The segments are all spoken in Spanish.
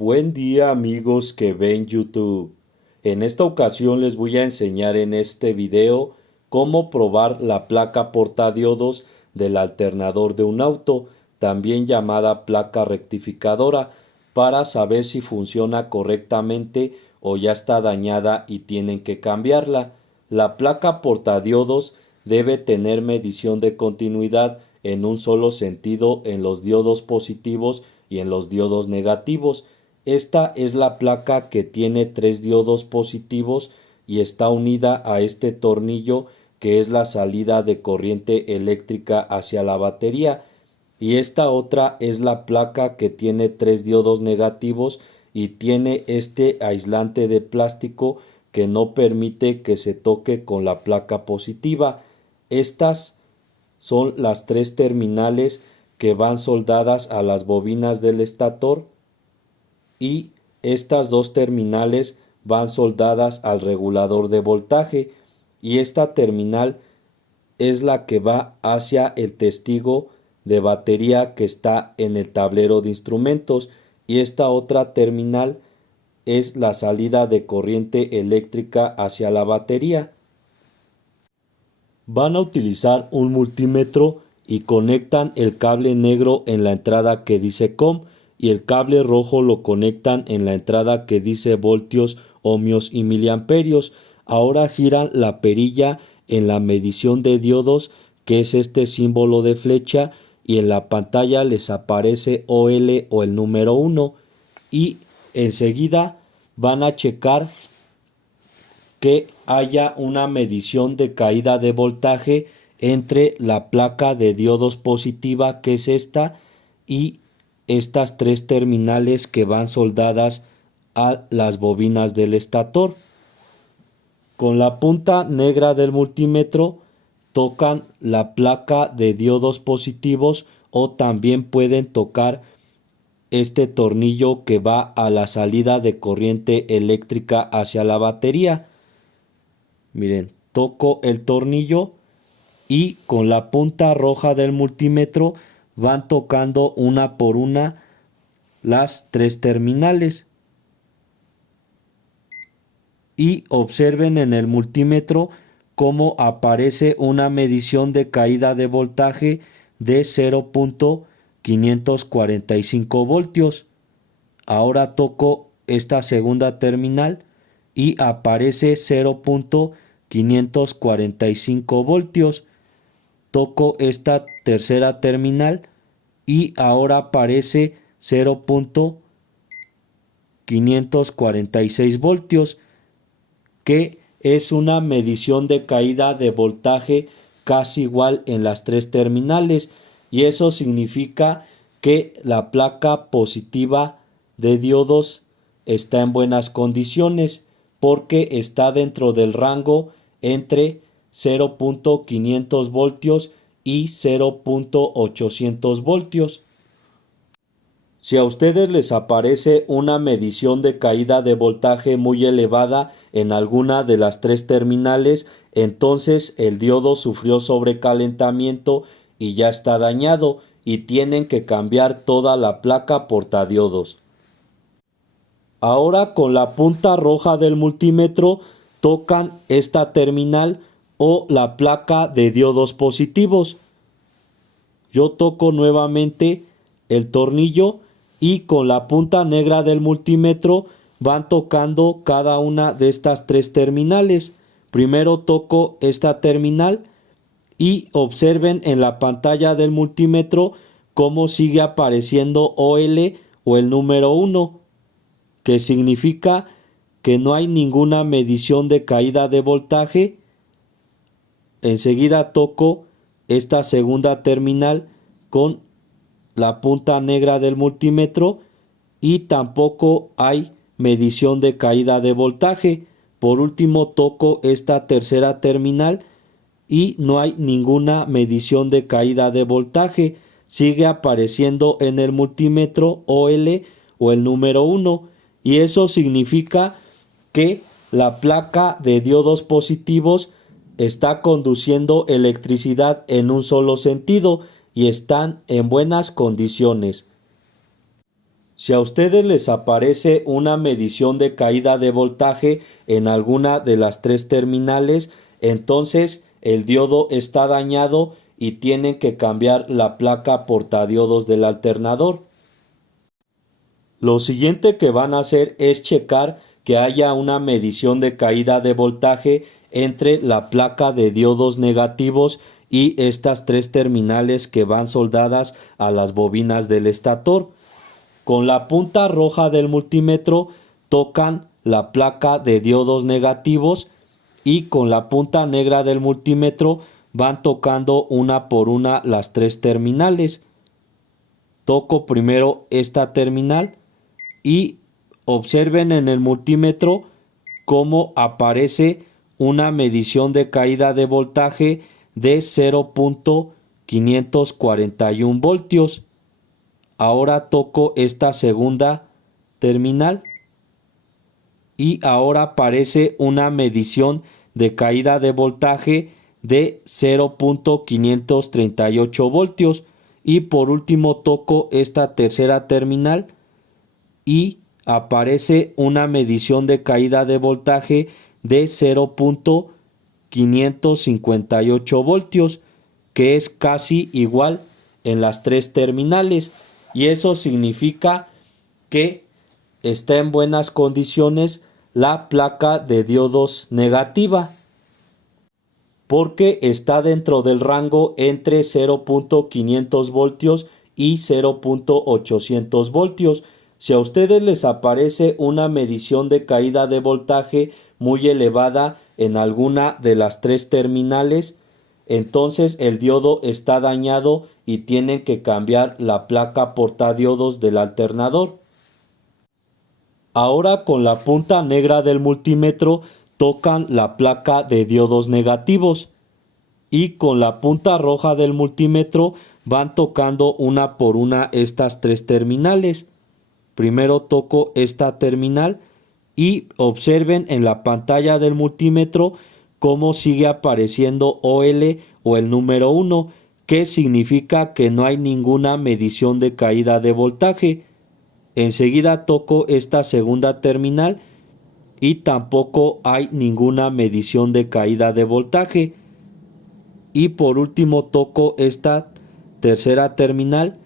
Buen día amigos que ven YouTube. En esta ocasión les voy a enseñar en este video cómo probar la placa portadiodos del alternador de un auto, también llamada placa rectificadora, para saber si funciona correctamente o ya está dañada y tienen que cambiarla. La placa portadiodos debe tener medición de continuidad en un solo sentido en los diodos positivos y en los diodos negativos. Esta es la placa que tiene 3 diodos positivos y está unida a este tornillo que es la salida de corriente eléctrica hacia la batería. Y esta otra es la placa que tiene 3 diodos negativos y tiene este aislante de plástico que no permite que se toque con la placa positiva. Estas son las 3 terminales que van soldadas a las bobinas del estator y estas 2 terminales van soldadas al regulador de voltaje y esta terminal es la que va hacia el testigo de batería que está en el tablero de instrumentos y esta otra terminal es la salida de corriente eléctrica hacia la batería. Van a utilizar un multímetro y conectan el cable negro en la entrada que dice COM y el cable rojo lo conectan en la entrada que dice voltios, ohmios y miliamperios. Ahora giran la perilla en la medición de diodos, que es este símbolo de flecha, y en la pantalla les aparece OL o el número 1 y enseguida van a checar que haya una medición de caída de voltaje entre la placa de diodos positiva, que es esta, y estas 3 terminales que van soldadas a las bobinas del estator. Con la punta negra del multímetro tocan la placa de diodos positivos o también pueden tocar este tornillo que va a la salida de corriente eléctrica hacia la batería. Miren, toco el tornillo y con la punta roja del multímetro van tocando una por una las 3 terminales. Y observen en el multímetro cómo aparece una medición de caída de voltaje de 0.545 voltios. Ahora toco esta segunda terminal y aparece 0.545 voltios. Toco esta tercera terminal y ahora aparece 0.546 voltios, que es una medición de caída de voltaje casi igual en las 3 terminales, y eso significa que la placa positiva de diodos está en buenas condiciones porque está dentro del rango entre 0.500 voltios y 0.800 voltios. Si a ustedes les aparece una medición de caída de voltaje muy elevada en alguna de las 3 terminales, entonces el diodo sufrió sobrecalentamiento y ya está dañado y tienen que cambiar toda la placa portadiodos. Ahora con la punta roja del multímetro tocan esta terminal o la placa de diodos positivos. Yo toco nuevamente el tornillo y con la punta negra del multímetro van tocando cada una de estas 3 terminales. Primero toco esta terminal y observen en la pantalla del multímetro cómo sigue apareciendo OL o el número 1, que significa que no hay ninguna medición de caída de voltaje. Enseguida toco esta segunda terminal con la punta negra del multímetro y tampoco hay medición de caída de voltaje. Por último toco esta tercera terminal y no hay ninguna medición de caída de voltaje. Sigue apareciendo en el multímetro OL o el número 1 y eso significa que la placa de diodos positivos está conduciendo electricidad en un solo sentido y están en buenas condiciones. Si a ustedes les aparece una medición de caída de voltaje en alguna de las tres terminales, entonces el diodo está dañado y tienen que cambiar la placa portadiodos del alternador. Lo siguiente que van a hacer es checar que haya una medición de caída de voltaje entre la placa de diodos negativos y estas tres terminales que van soldadas a las bobinas del estator. Con la punta roja del multímetro tocan la placa de diodos negativos y con la punta negra del multímetro van tocando una por una las tres terminales. Toco primero esta terminal y observen en el multímetro cómo aparece una medición de caída de voltaje de 0.541 voltios. Ahora toco esta segunda terminal y ahora aparece una medición de caída de voltaje de 0.538 voltios. Y por último toco esta tercera terminal y aparece una medición de caída de voltaje de 0.558 voltios, que es casi igual en las tres terminales, y eso significa que está en buenas condiciones la placa de diodos negativa, porque está dentro del rango entre 0.500 voltios y 0.800 voltios. Si a ustedes les aparece una medición de caída de voltaje muy elevada en alguna de las tres terminales, entonces el diodo está dañado y tienen que cambiar la placa portadiodos del alternador. Ahora con la punta negra del multímetro tocan la placa de diodos negativos y con la punta roja del multímetro van tocando una por una estas tres terminales. Primero toco esta terminal y observen en la pantalla del multímetro cómo sigue apareciendo OL o el número 1, que significa que no hay ninguna medición de caída de voltaje. Enseguida toco esta segunda terminal y tampoco hay ninguna medición de caída de voltaje. Y por último toco esta tercera terminal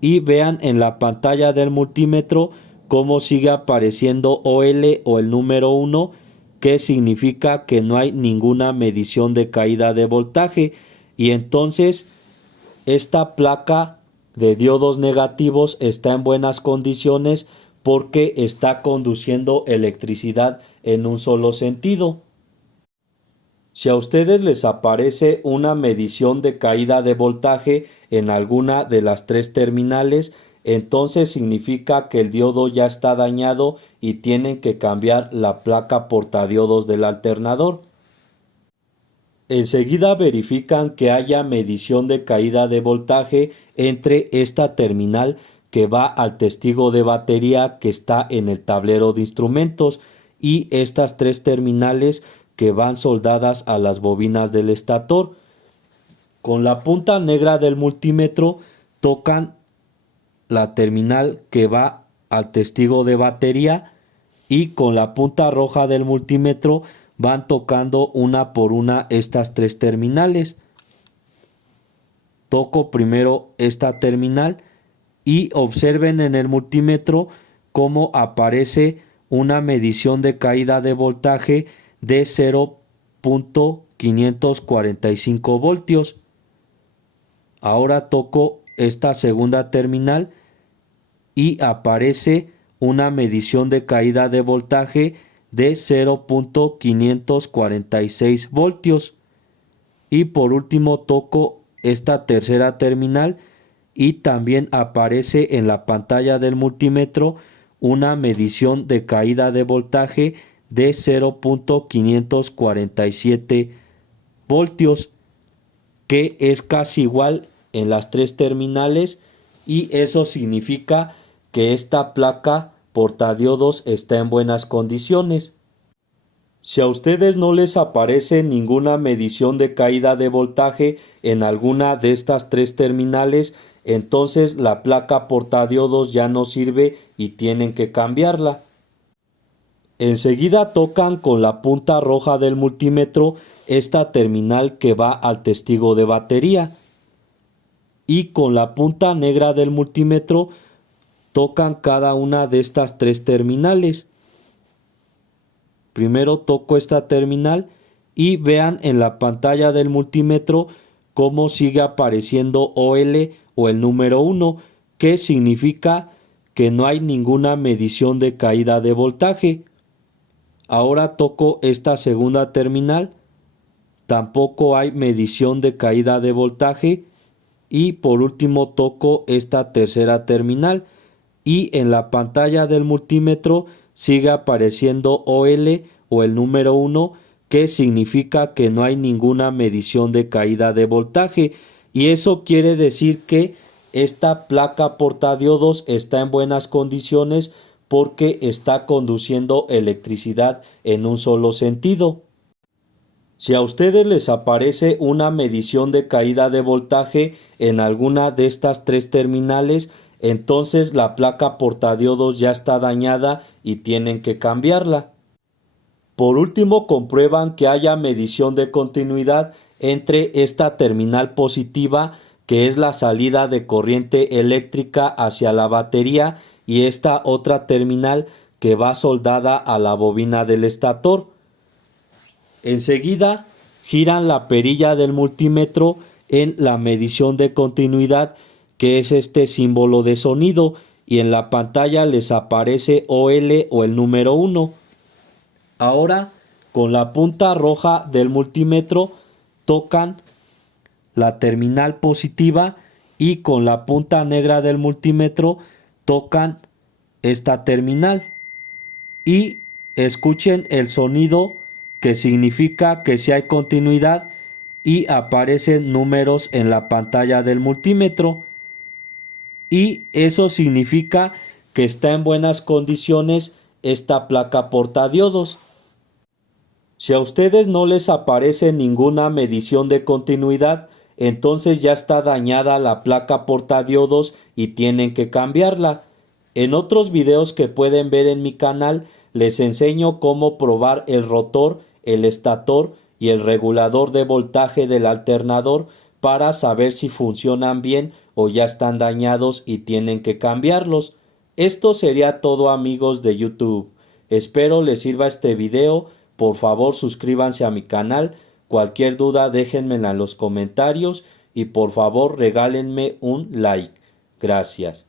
y vean en la pantalla del multímetro cómo sigue apareciendo OL o el número 1, que significa que no hay ninguna medición de caída de voltaje. Y entonces esta placa de diodos negativos está en buenas condiciones porque está conduciendo electricidad en un solo sentido. Si a ustedes les aparece una medición de caída de voltaje en alguna de las tres terminales, entonces significa que el diodo ya está dañado y tienen que cambiar la placa portadiodos del alternador. Enseguida verifican que haya medición de caída de voltaje entre esta terminal que va al testigo de batería que está en el tablero de instrumentos y estas tres terminales que van soldadas a las bobinas del estator. Con la punta negra del multímetro tocan la terminal que va al testigo de batería y con la punta roja del multímetro van tocando una por una estas tres terminales. Toco primero esta terminal y observen en el multímetro cómo aparece una medición de caída de voltaje de 0.545 voltios. Ahora toco esta segunda terminal y aparece una medición de caída de voltaje de 0.546 voltios. Y por último toco esta tercera terminal y también aparece en la pantalla del multímetro una medición de caída de voltaje de 0.547 voltios, que es casi igual en las tres terminales, y eso significa que esta placa portadiodos está en buenas condiciones. Si a ustedes no les aparece ninguna medición de caída de voltaje en alguna de estas tres terminales, entonces la placa portadiodos ya no sirve y tienen que cambiarla. Enseguida tocan con la punta roja del multímetro esta terminal que va al testigo de batería, y con la punta negra del multímetro tocan cada una de estas tres terminales. Primero toco esta terminal y vean en la pantalla del multímetro cómo sigue apareciendo OL o el número 1, que significa que no hay ninguna medición de caída de voltaje. Ahora toco esta segunda terminal, tampoco hay medición de caída de voltaje, y por último toco esta tercera terminal y en la pantalla del multímetro sigue apareciendo OL o el número 1, que significa que no hay ninguna medición de caída de voltaje, y eso quiere decir que esta placa portadiodos está en buenas condiciones porque está conduciendo electricidad en un solo sentido. Si a ustedes les aparece una medición de caída de voltaje en alguna de estas tres terminales, entonces la placa portadiodos ya está dañada y tienen que cambiarla. Por último, comprueban que haya medición de continuidad entre esta terminal positiva, que es la salida de corriente eléctrica hacia la batería, y esta otra terminal que va soldada a la bobina del estator. Enseguida giran la perilla del multímetro en la medición de continuidad, que es este símbolo de sonido, y en la pantalla les aparece OL o el número 1. Ahora, con la punta roja del multímetro tocan la terminal positiva y con la punta negra del multímetro tocan esta terminal y escuchen el sonido, que significa que si hay continuidad, y aparecen números en la pantalla del multímetro, y eso significa que está en buenas condiciones esta placa portadiodos. Si a ustedes no les aparece ninguna medición de continuidad, entonces ya está dañada la placa portadiodos y tienen que cambiarla. En otros videos que pueden ver en mi canal, les enseño cómo probar el rotor, el estator y el regulador de voltaje del alternador para saber si funcionan bien o ya están dañados y tienen que cambiarlos. Esto sería todo, amigos de YouTube. Espero les sirva este video. Por favor, suscríbanse a mi canal. Cualquier duda déjenmela en los comentarios y por favor regálenme un like. Gracias.